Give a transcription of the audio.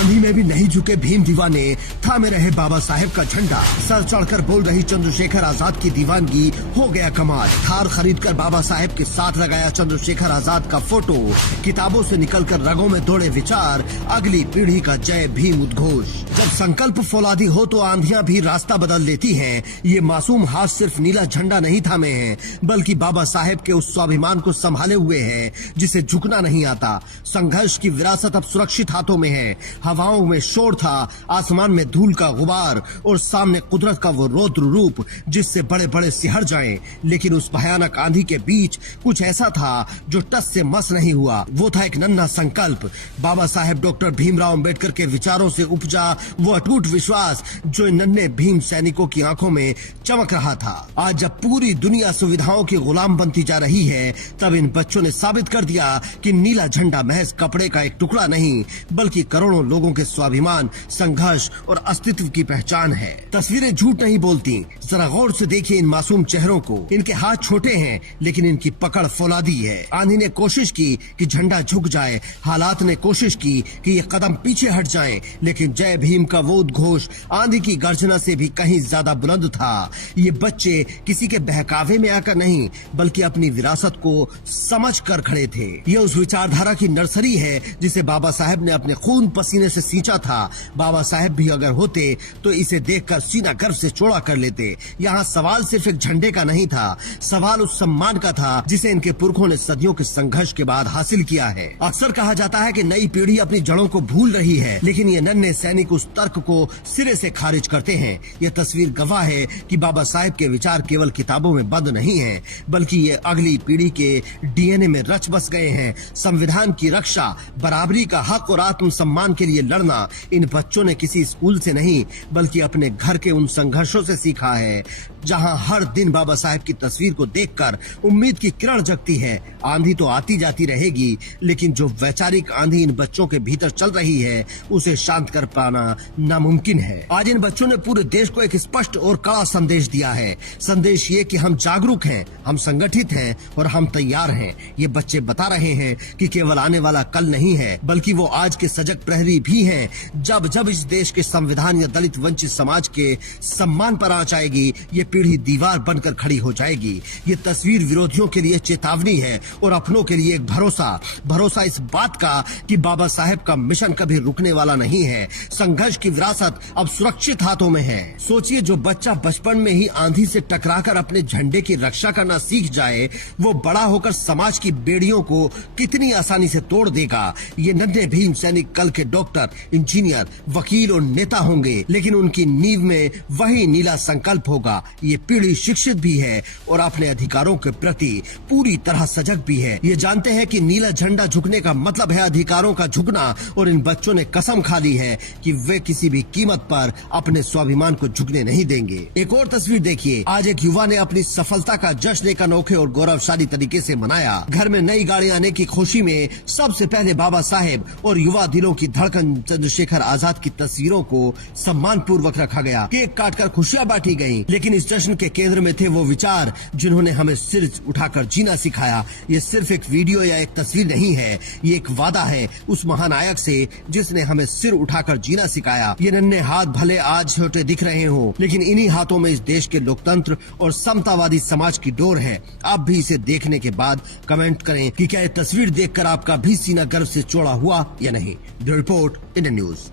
आंधी में भी नहीं झुके भीम दीवाने, थामे रहे बाबा साहेब का झंडा। सर चढ़कर बोल रही चंद्रशेखर आजाद की दीवानगी, हो गया कमाल। थार खरीदकर बाबा साहेब के साथ लगाया चंद्रशेखर आजाद का फोटो। किताबों से निकलकर रगों में दौड़े विचार, अगली पीढ़ी का जय भीम उद्घोष। जब संकल्प फौलादी हो तो आंधियां भी रास्ता बदल लेती हैं। ये मासूम हाथ सिर्फ नीला झंडा नहीं थामे हैं, बल्कि बाबा साहेब के उस स्वाभिमान को संभाले हुए हैं जिसे झुकना नहीं आता। संघर्ष की विरासत अब सुरक्षित हाथों में है। हवाओं में शोर था, आसमान में धूल का गुबार और सामने कुदरत का वो रौद्र रूप जिससे बड़े बड़े सिहर जाएं। लेकिन उस भयानक आंधी के बीच कुछ ऐसा था जो टस से मस नहीं हुआ। वो था एक नन्हा संकल्प, बाबा साहेब डॉक्टर भीमराव अंबेडकर के विचारों से उपजा वो अटूट विश्वास जो इन नन्हे भीम सैनिकों की आंखों में चमक रहा था। आज जब पूरी दुनिया सुविधाओं की गुलाम बनती जा रही है, तब इन बच्चों ने साबित कर दिया कि नीला झंडा महज कपड़े का एक टुकड़ा नहीं, बल्कि करोड़ों लोगों के स्वाभिमान, संघर्ष और अस्तित्व की पहचान है। तस्वीरें झूठ नहीं बोलती, जरा गौर से देखिए इन मासूम चेहरों को। इनके हाथ छोटे हैं, लेकिन इनकी पकड़ फौलादी है। आंधी ने कोशिश की कि झंडा झुक जाए, हालात ने कोशिश की कि ये कदम पीछे हट जाएं, लेकिन जय भीम का वो उद्घोष आंधी की गर्जना से भी कहीं ज्यादा बुलंद था। ये बच्चे किसी के बहकावे में आकर नहीं, बल्कि अपनी विरासत को समझ कर खड़े थे। ये उस विचारधारा की नर्सरी है जिसे बाबा साहेब ने अपने खून पसीने से सींचा था। बाबा साहेब भी अगर होते तो इसे देखकर सीना गर्व से चौड़ा कर लेते। यहाँ सवाल सिर्फ एक झंडे का नहीं था, सवाल उस सम्मान का था जिसे इनके पुरखों ने सदियों के संघर्ष के बाद हासिल किया है। अक्सर कहा जाता है कि नई पीढ़ी अपनी जड़ों को भूल रही है, लेकिन ये नन्हे सैनिक उस तर्क को सिरे से खारिज करते हैं। ये तस्वीर गवाह है कि बाबा साहेब के विचार केवल किताबों में बंद नहीं है, बल्कि ये अगली पीढ़ी के डीएनए में रच बस गए हैं। संविधान की रक्षा, बराबरी का हक और आत्म सम्मान के लिए लड़ना इन बच्चों ने किसी स्कूल से नहीं, बल्कि अपने घर के उन संघर्षों से सीखा है, जहां हर दिन बाबा साहेब की तस्वीर को देखकर उम्मीद की किरण जगती है। आंधी तो आती जाती रहेगी, लेकिन जो वैचारिक आंधी इन बच्चों के भीतर चल रही है, उसे शांत कर पाना नामुमकिन है। आज इन बच्चों ने पूरे देश को एक स्पष्ट और कड़ा संदेश दिया है। संदेश ये कि हम जागरूक हैं, हम संगठित हैं और हम तैयार हैं। ये बच्चे बता रहे हैं कि केवल आने वाला कल नहीं है, बल्कि वो आज के सजग प्रहरी भी हैं। जब जब इस देश के संविधान या दलित वंचित समाज के सम्मान पर आंच आएगी, ये पीढ़ी दीवार बनकर खड़ी हो जाएगी। ये तस्वीर विरोधियों के लिए चेतावनी है और अपनों के लिए एक भरोसा इस बात का कि बाबा साहेब का मिशन कभी रुकने वाला नहीं है। संघर्ष की विरासत अब सुरक्षित हाथों में है। सोचिए, जो बच्चा बचपन में ही आंधी से टकराकर अपने झंडे की रक्षा करना सीख जाए, वो बड़ा होकर समाज की बेड़ियों को कितनी आसानी से तोड़ देगा। ये नन्हे भीम सैनिक कल के डॉक्टर, इंजीनियर, वकील और नेता होंगे, लेकिन उनकी नींव में वही नीला संकल्प होगा। ये पीढ़ी शिक्षित भी है और अपने अधिकारों के प्रति पूरी तरह सजग भी है। ये जानते हैं कि नीला झंडा झुकने का मतलब है अधिकारों का झुकना, और इन बच्चों ने कसम खा ली है कि वे किसी भी कीमत पर अपने स्वाभिमान को झुकने नहीं देंगे। एक और तस्वीर देखिए। आज एक युवा ने अपनी सफलता का जश्न एक अनोखे और गौरवशाली तरीके से मनाया। घर में नई गाड़ी आने की खुशी में सबसे पहले बाबा साहेब और युवा दिलों की धड़कन चंद्रशेखर आजाद की तस्वीरों को सम्मान पूर्वक रखा गया। केक काटकर खुशियां बांटी गयी, लेकिन इस जश्न के केंद्र में थे वो विचार जिन्होंने हमें सिर उठाकर जीना सिखाया। ये सिर्फ एक वीडियो या एक तस्वीर नहीं है, ये एक वादा है उस महानायक से जिसने हमें सिर उठाकर जीना सिखाया। ये नन्हे हाथ भले आज छोटे दिख रहे हो, लेकिन इन्हीं हाथों में इस देश के लोकतंत्र और समतावादी समाज की डोर है। आप भी इसे देखने के बाद कमेंट करें कि क्या ये तस्वीर देखकर आपका भी सीना गर्व से चौड़ा हुआ या नहीं। Bureau report, Indian news.